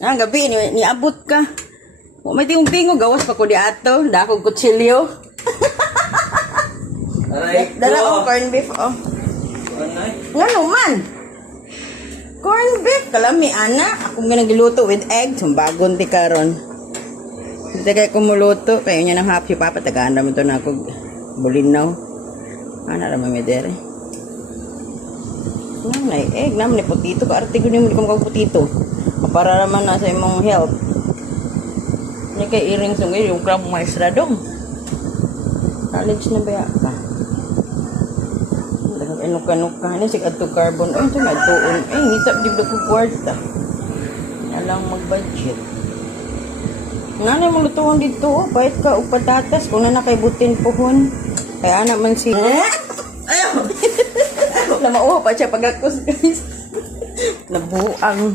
Ah, gabi, niabot ka. O, may tingog-tingog, gawas pa ko di ato. Dakog kutsilyo. Aray ko. Dala ko corn beef, oh. Nga naman. Corn beef, kalami, ana. Akong ginagiluto with egg. Sumbagon ti karon. Hindi kayo kumuluto. Kayo niya ng happy papa. Tagaan naman ito na ako. Bulinaw. Ana naman may dere. Namay egg, namay putito. Kaarte ko niyo mo kang putito. Para naman na sa imong health. Ini kay iring sungay yung crab maestra dong. College na ba ka? Inuka-nuka. Ini sig adto carbon. Ay, ito nga tuon. Ay, nitap di ko kwarta. Alang mag-budget. Nanay mo lutuon dito. Oh. Pahit ka o patatas. Kung na nakaibutin pohon. Kaya anak man si... Ayaw! Lamauha pa siya pagkakos guys. Nabuang.